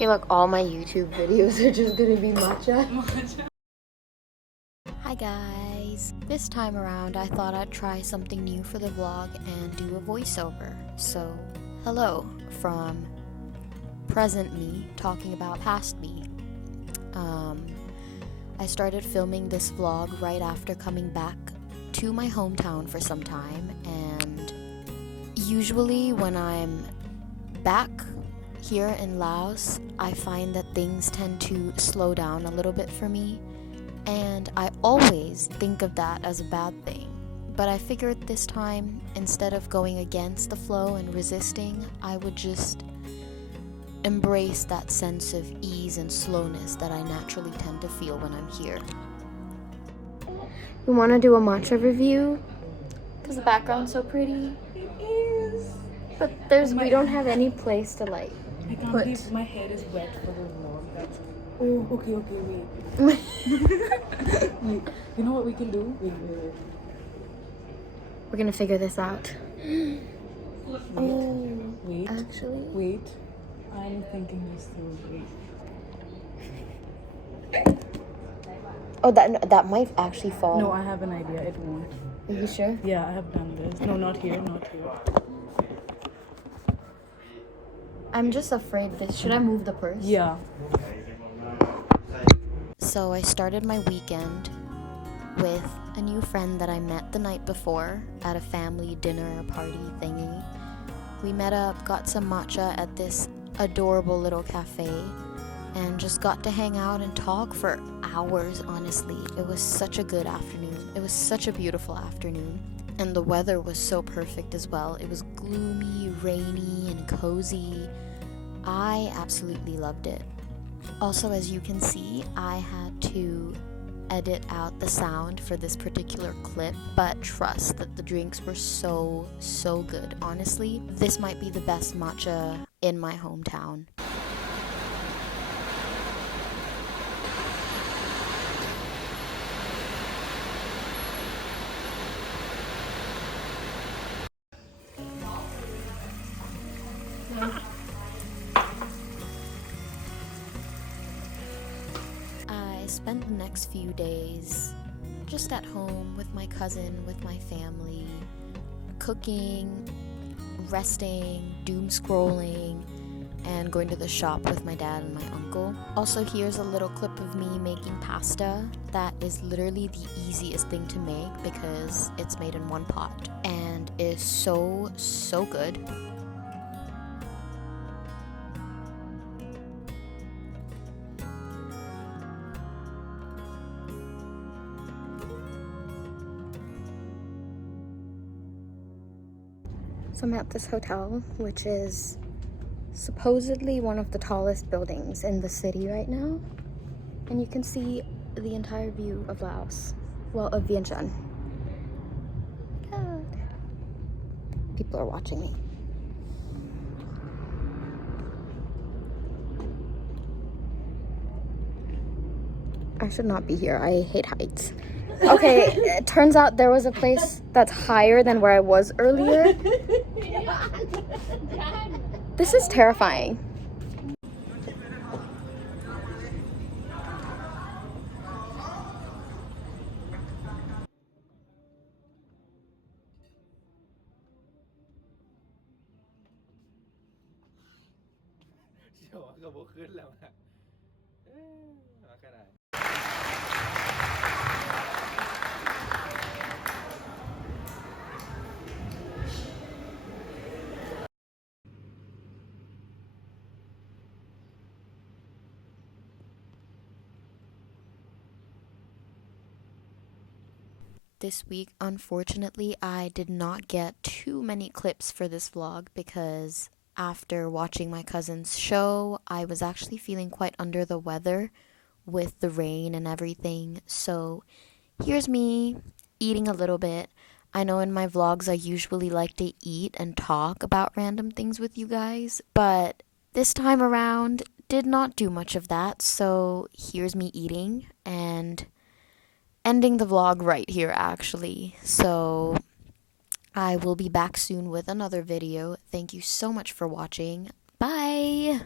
feel like all my YouTube videos are just gonna be matcha. Hi guys! This time around I thought I'd try something new for the vlog and do a voiceover. So, hello from present me talking about past me. I started filming this vlog right after coming back to my hometown for some time, and usually when I'm back here in Laos, I find that things tend to slow down a little bit for me, and I always think of that as a bad thing. But I figured this time, instead of going against the flow and resisting, I would just embrace that sense of ease and slowness that I naturally tend to feel when I'm here. We want to do a matcha review because the background's so pretty. It is. But we don't have any place to like I can't believe my hair is wet for the vlog. That's... Oh, okay, wait. Wait. You know what we can do? Wait. We're gonna figure this out. Wait. Actually. Wait. I'm thinking this through. Wait. Oh, that might actually fall. No, I have an idea. It won't. Are you sure? Yeah, I have done this. No, not here. I'm just afraid should I move the purse? Yeah. So I started my weekend with a new friend that I met the night before at a family dinner party thingy. We met up, got some matcha at this adorable little cafe, and just got to hang out and talk for hours, honestly. It was such a good afternoon. It was such a beautiful afternoon. And the weather was so perfect as well. It was gloomy, rainy, and cozy. I absolutely loved it. Also, as you can see, I had to edit out the sound for this particular clip, but trust that the drinks were so good. Honestly, this might be the best matcha in my hometown. I spent the next few days just at home with my cousin, with my family, cooking, resting, doom scrolling, and going to the shop with my dad and my uncle. Also, here's a little clip of me making pasta. That is literally the easiest thing to make because it's made in one pot and is so good. So I'm at this hotel, which is supposedly one of the tallest buildings in the city right now. And you can see the entire view of Laos. Well, of Vientiane. God. People are watching me. I should not be here. I hate heights. Okay, it turns out there was a place that's higher than where I was earlier. This is terrifying. This week, unfortunately, I did not get too many clips for this vlog because after watching my cousin's show, I was actually feeling quite under the weather with the rain and everything. So here's me eating a little bit. I know in my vlogs I usually like to eat and talk about random things with you guys, but this time around did not do much of that. So here's me eating and ending the vlog right here actually. So I will be back soon with another video. Thank you so much for watching. Bye!